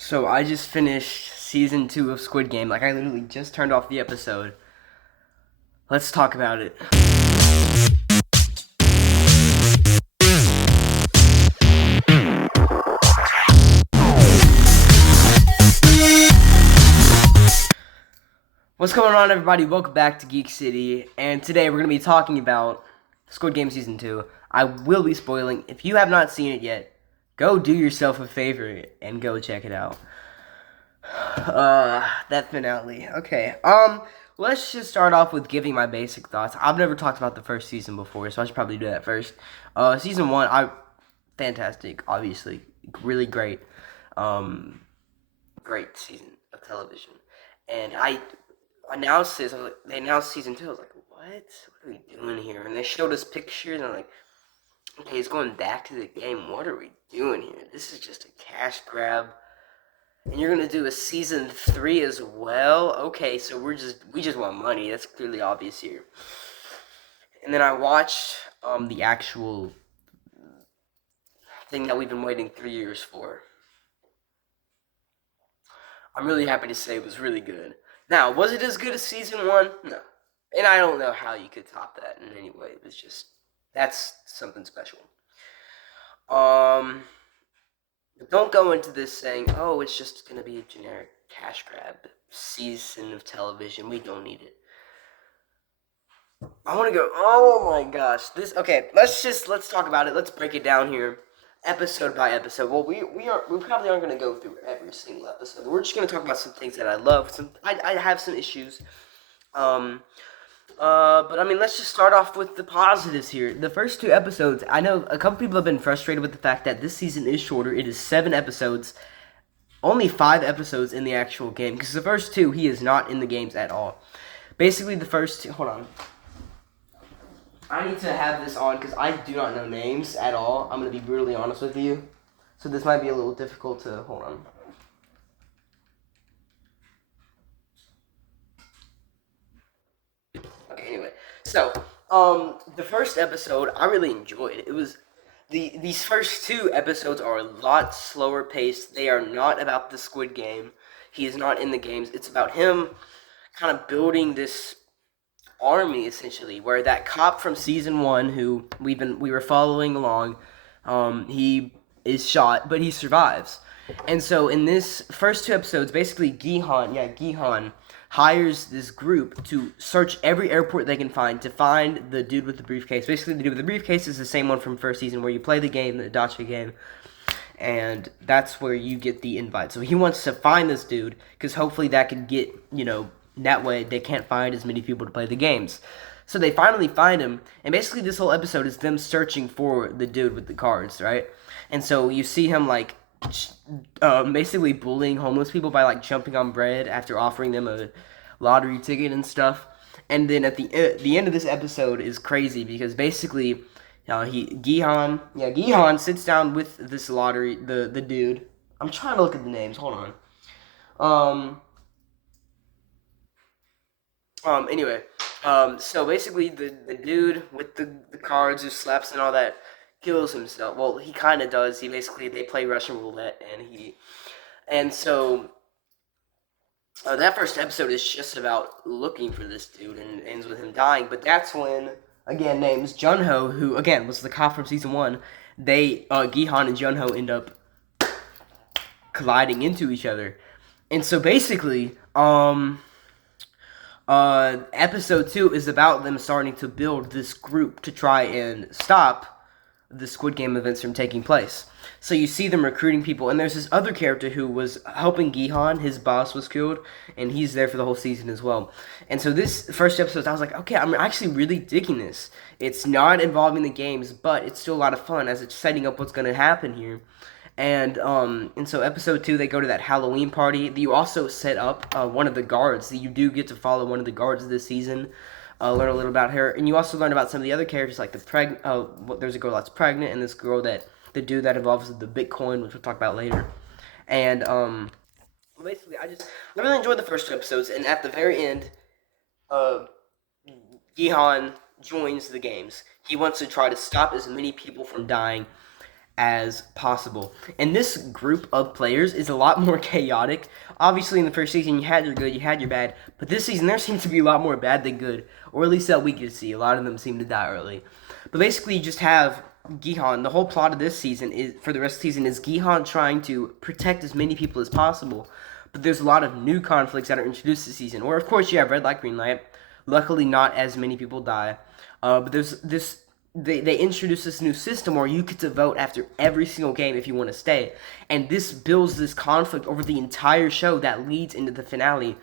So I just finished season 2 of Squid Game. Like I literally just turned off the episode. Let's talk about it. What's going on, everybody? Welcome back to Geek City, and today we're going to be talking about Squid Game Season 2. I will be spoiling. If you have not seen it yet, go do yourself a favor and go check it out. That finale. Okay, let's just start off with giving my basic thoughts. I've never talked about the first season before, so I should probably do that first. Season 1, fantastic, obviously. Really great. Great season of television. And they announced season 2. I was like, what? What are we doing here? And they showed us pictures, and I'm like, okay, it's going back to the game. What are we doing here? This is just a cash grab. And you're gonna do a season 3 as well? Okay, so we just want money. That's clearly obvious here. And then I watched the actual thing that we've been waiting 3 years for. I'm really happy to say it was really good. Now, was it as good as season 1? No. And I don't know how you could top that in any way. It's just, that's something special. Don't go into this saying, oh, it's just going to be a generic cash grab season of television. We don't need it. I want to go, oh my gosh. Okay, let's talk about it. Let's break it down here episode by episode. Well, we probably aren't going to go through every single episode. We're just going to talk about some things that I love. I have some issues. But I mean, let's just start off with the positives here. The first 2 episodes, I know a couple people have been frustrated with the fact that this season is shorter. It is 7 episodes, only 5 episodes in the actual game. Because the first 2, he is not in the games at all. Basically, the first 2, hold on. I need to have this on because I do not know names at all. I'm going to be brutally honest with you. So this might be a little difficult to, hold on. Anyway, so the first episode I really enjoyed. It was these first 2 episodes are a lot slower paced. They are not about the Squid Game. He is not in the games. It's about him kind of building this army essentially, where that cop from season 1 who we were following along, he is shot, but he survives. And so in this first 2 episodes, basically Gihan hires this group to search every airport they can find to find the dude with the briefcase. Basically, the dude with the briefcase is the same one from first season where you play the game, the Dacha game, and that's where you get the invite. So he wants to find this dude because hopefully that could get, that way they can't find as many people to play the games. So they finally find him, and basically this whole episode is them searching for the dude with the cards, right? And so you see him basically bullying homeless people by jumping on bread after offering them a lottery ticket and stuff. And then at the end of this episode is crazy because basically Gihan sits down with this the dude. I'm trying to look at the names. Hold on. Anyway, so basically the dude with the cards who slaps and all that kills himself. Well, he kind of does. They play Russian roulette, and so that first episode is just about looking for this dude and ends with him dying. But that's when, again, names Junho, who again was the cop from season 1. Gihan and Junho end up colliding into each other, and so basically, episode 2 is about them starting to build this group to try and stop the Squid Game events from taking place. So you see them recruiting people, and there's this other character who was helping Gihan. His boss was killed, and he's there for the whole season as well. And so this first episode, I was like, okay, I'm actually really digging this. It's not involving the games, but it's still a lot of fun as it's setting up what's going to happen here. And so episode 2, they go to that Halloween party. You also set up one of the guards. You do get to follow one of the guards this season, learn a little about her, and you also learn about some of the other characters, like there's a girl that's pregnant, and this girl the dude that involves the Bitcoin, which we'll talk about later. And basically, I really enjoyed the first 2 episodes, and at the very end, Gihan joins the games. He wants to try to stop as many people from dying as possible. And this group of players is a lot more chaotic. Obviously, in the first season, you had your good, you had your bad, but this season there seems to be a lot more bad than good, or at least that we could see. A lot of them seem to die early. But basically, you just have Gihan. The whole plot of this season is, for the rest of the season, is Gihan trying to protect as many people as possible. But there's a lot of new conflicts that are introduced this season. Where, of course, you have red light, green light. Luckily, not as many people die. But there's this. They introduce this new system where you get to vote after every single game if you want to stay. And this builds this conflict over the entire show that leads into the finale,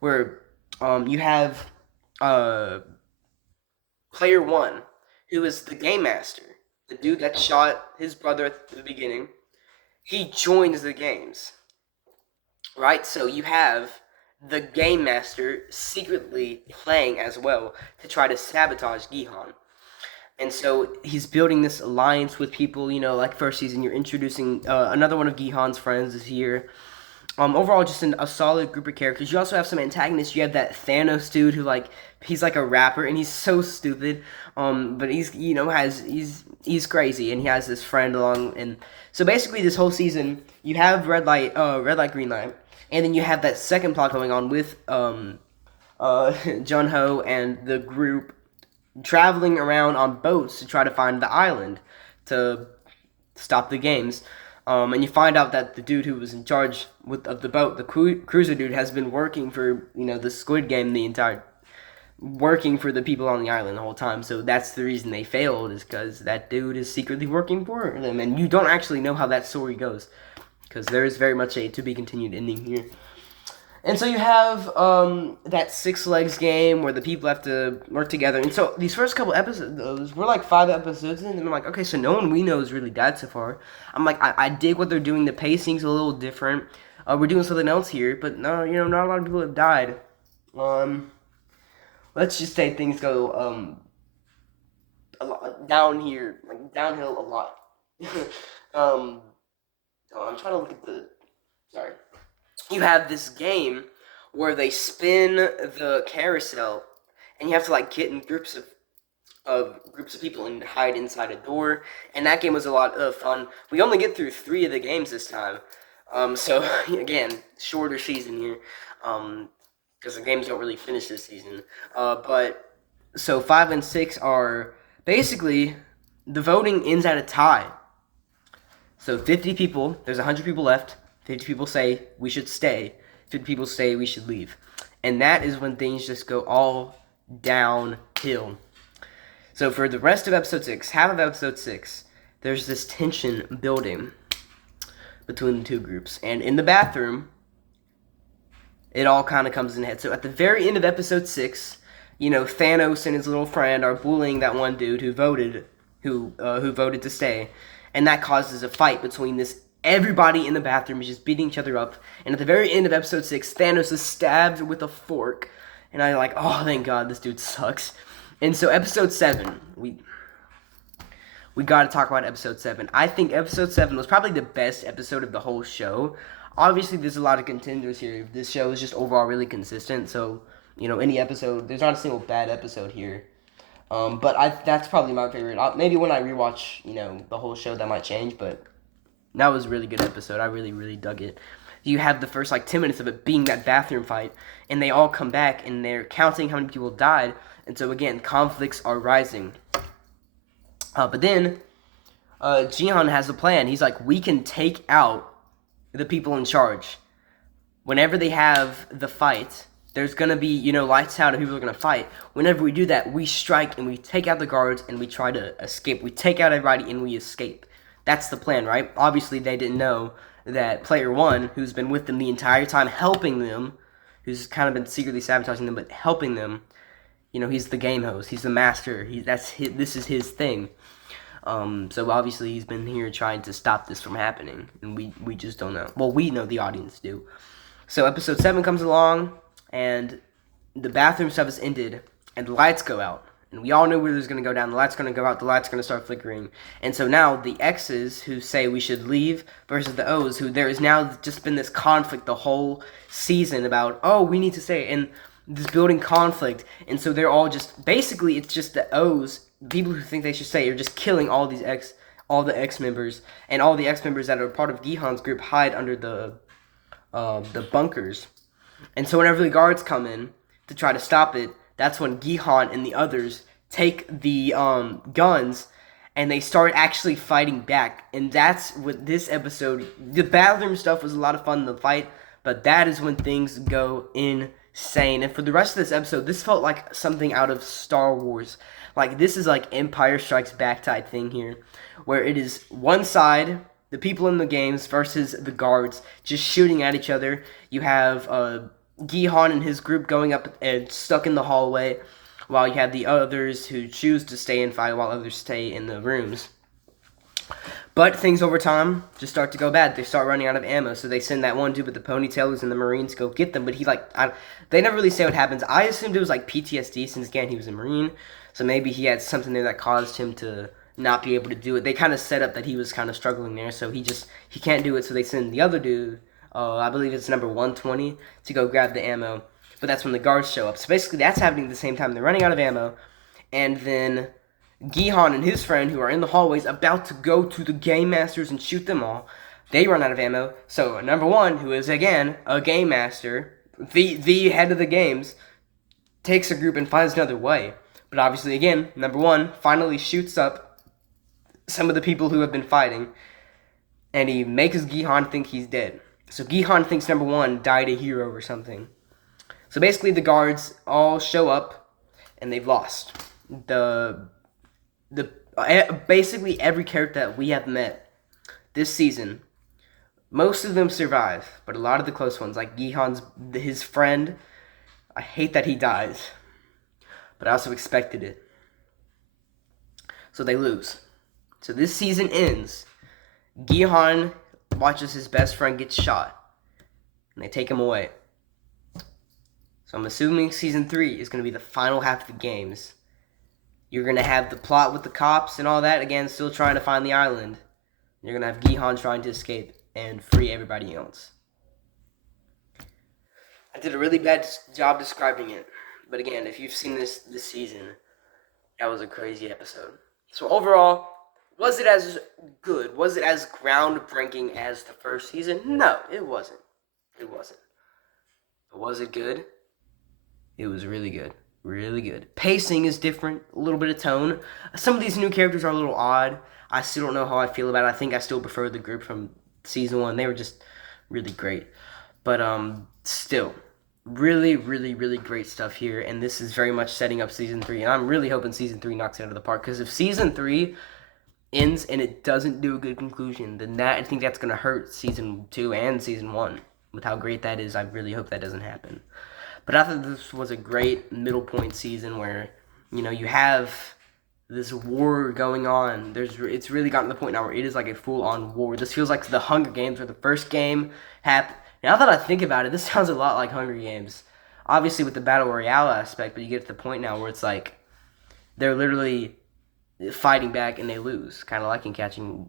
where you have player one, who is the game master, the dude that shot his brother at the beginning. He joins the games, right? So you have the game master secretly playing as well to try to sabotage Gihan. And so he's building this alliance with people, like first season, you're introducing another one of Gihan's friends is here. Overall, just a solid group of characters. You also have some antagonists. You have that Thanos dude who, he's like a rapper, and he's so stupid. But he's crazy, and he has this friend along. And so basically, this whole season, you have red light, green light, and then you have that second plot going on with Jun Ho and the group traveling around on boats to try to find the island to stop the games. And you find out that the dude who was in charge of the boat, the cruiser dude, has been working for, the Squid Game working for the people on the island the whole time. So that's the reason they failed, is because that dude is secretly working for them. And you don't actually know how that story goes, because there is very much a to-be-continued ending here. And so you have that Six Legs game where the people have to work together. And so these first couple episodes, we're like 5 episodes in, and I'm like, okay, so no one we know is really dead so far. I'm like, I dig what they're doing. The pacing's a little different. We're doing something else here, but no, not a lot of people have died. Let's just say things go a lot down here, like downhill a lot. I'm trying to look at sorry. You have this game where they spin the carousel, and you have to get in groups of people and hide inside a door. And that game was a lot of fun. We only get through 3 of the games this time, so again, shorter season here, because the games don't really finish this season. But so 5 and 6 are basically the voting ends at a tie. So 50 people, there's 100 people left. 50 people say we should stay. 50 people say we should leave. And that is when things just go all downhill. So for the rest of episode 6, half of episode 6, there's this tension building between the two groups. And in the bathroom, it all kind of comes in head. So at the very end of episode 6, Thanos and his little friend are bullying that one dude who voted to stay. And that causes a fight between everybody in the bathroom is just beating each other up. And at the very end of episode 6, Thanos is stabbed with a fork. And I'm like, oh, thank God, this dude sucks. And so episode 7, we got to talk about episode 7. I think episode 7 was probably the best episode of the whole show. Obviously, there's a lot of contenders here. This show is just overall really consistent. So, any episode, there's not a single bad episode here. But that's probably my favorite. Maybe when I rewatch, the whole show, that might change, but that was a really good episode. I really, really dug it. You have the first 10 minutes of it being that bathroom fight, and they all come back, and they're counting how many people died. And so again, conflicts are rising. But then Jihan has a plan. He's like, we can take out the people in charge. Whenever they have the fight, there's going to be, lights out and people are going to fight. Whenever we do that, we strike and we take out the guards and we try to escape. We take out everybody and we escape. That's the plan, right? Obviously, they didn't know that player 1, who's been with them the entire time, helping them, who's kind of been secretly sabotaging them, but helping them, he's the game host. He's the master. This is his thing. So obviously, he's been here trying to stop this from happening, and we just don't know. Well, we know, the audience do. So episode 7 comes along, and the bathroom stuff is ended, and the lights go out. And we all knew where it was going to go down. The light's going to go out. The light's going to start flickering. And so now the X's who say we should leave versus the O's who there is now just been this conflict the whole season about, oh, we need to stay. And this building conflict. And so they're all just, basically it's just the O's, people who think they should stay, are just killing all these all the X-members, and all the X-members that are part of Gihan's group hide under the bunkers. And so whenever the guards come in to try to stop it, that's when Gihan and the others take the guns and they start actually fighting back. And that's what this episode, the bathroom stuff was a lot of fun in the fight, but that is when things go insane. And for the rest of this episode, this felt like something out of Star Wars. Like, this is like Empire Strikes Back type thing here, where it is one side, the people in the games, versus the guards, just shooting at each other. You have Gihan and his group going up and stuck in the hallway, while you have the others who choose to stay and fight while others stay in the rooms. But things over time just start to go bad. They start running out of ammo, so they send that one dude with the ponytail who's in the Marines to go get them, but they never really say what happens. I assumed it was like PTSD since, again, he was a Marine, so maybe he had something there that caused him to not be able to do it. They kind of set up that he was kind of struggling there, so he can't do it, so they send the other dude, I believe it's number 120, to go grab the ammo. But that's when the guards show up. So basically that's happening at the same time. They're running out of ammo. And then Gihan and his friend, who are in the hallways, about to go to the Game Masters and shoot them all. They run out of ammo. So number 1, who is, again, a Game Master, the head of the games, takes a group and finds another way. But obviously, again, number 1 finally shoots up some of the people who have been fighting. And he makes Gihan think he's dead. So Gihan thinks number 1 died a hero or something. So basically, the guards all show up, and they've lost. Basically every character that we have met this season, most of them survive, but a lot of the close ones, like his friend, I hate that he dies, but I also expected it. So they lose. So this season ends. Gihan watches his best friend get shot, and they take him away. So I'm assuming Season 3 is going to be the final half of the games. You're going to have the plot with the cops and all that, again, still trying to find the island. You're going to have Gihan trying to escape and free everybody else. I did a really bad job describing it. But again, if you've seen this season, that was a crazy episode. So overall, was it as good? Was it as groundbreaking as the first season? No, it wasn't. It wasn't. But was it good? It was really good. Really good. Pacing is different. A little bit of tone. Some of these new characters are a little odd. I still don't know how I feel about it. I think I still prefer the group from Season 1. They were just really great. But still, really, really, really great stuff here. And this is very much setting up Season 3. And I'm really hoping Season 3 knocks it out of the park. Because if Season 3 ends and it doesn't do a good conclusion, then I think that's going to hurt Season 2 and Season 1. With how great that is, I really hope that doesn't happen. But I thought this was a great middle point season where, you have this war going on. It's really gotten to the point now where it is like a full-on war. This feels like the Hunger Games where the first game happened. Now that I think about it, this sounds a lot like Hunger Games. Obviously with the Battle Royale aspect, but you get to the point now where it's like they're literally fighting back and they lose. Kind of like in Catching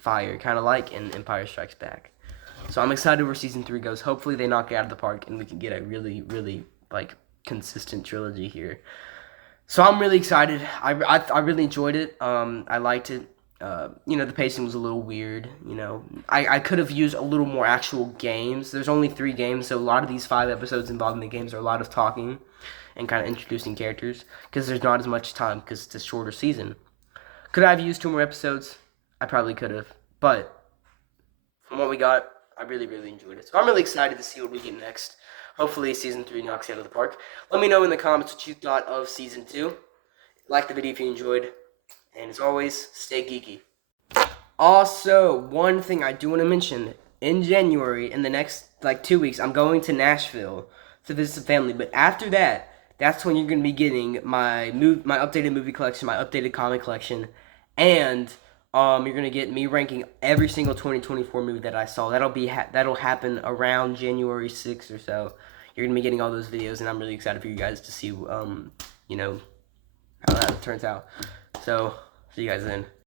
Fire. Kind of like in Empire Strikes Back. So I'm excited where Season 3 goes. Hopefully they knock it out of the park and we can get a really, really, consistent trilogy here. So I'm really excited. I really enjoyed it. I liked it. The pacing was a little weird. I could have used a little more actual games. There's only 3 games, so a lot of these 5 episodes involving the games are a lot of talking and kind of introducing characters because there's not as much time because it's a shorter season. Could I have used 2 more episodes? I probably could have. But from what we got, I really, really enjoyed it. So I'm really excited to see what we get next. Hopefully Season 3 knocks it out of the park. Let me know in the comments what you thought of Season 2. Like the video if you enjoyed. And as always, stay geeky. Also, one thing I do want to mention. In January, in the next 2 weeks, I'm going to Nashville to visit the family. But after that, that's when you're going to be getting my updated movie collection, my updated comic collection, and you're gonna get me ranking every single 2024 movie that I saw. That'll happen around January 6th or so. You're gonna be getting all those videos, and I'm really excited for you guys to see how that turns out. So see you guys then.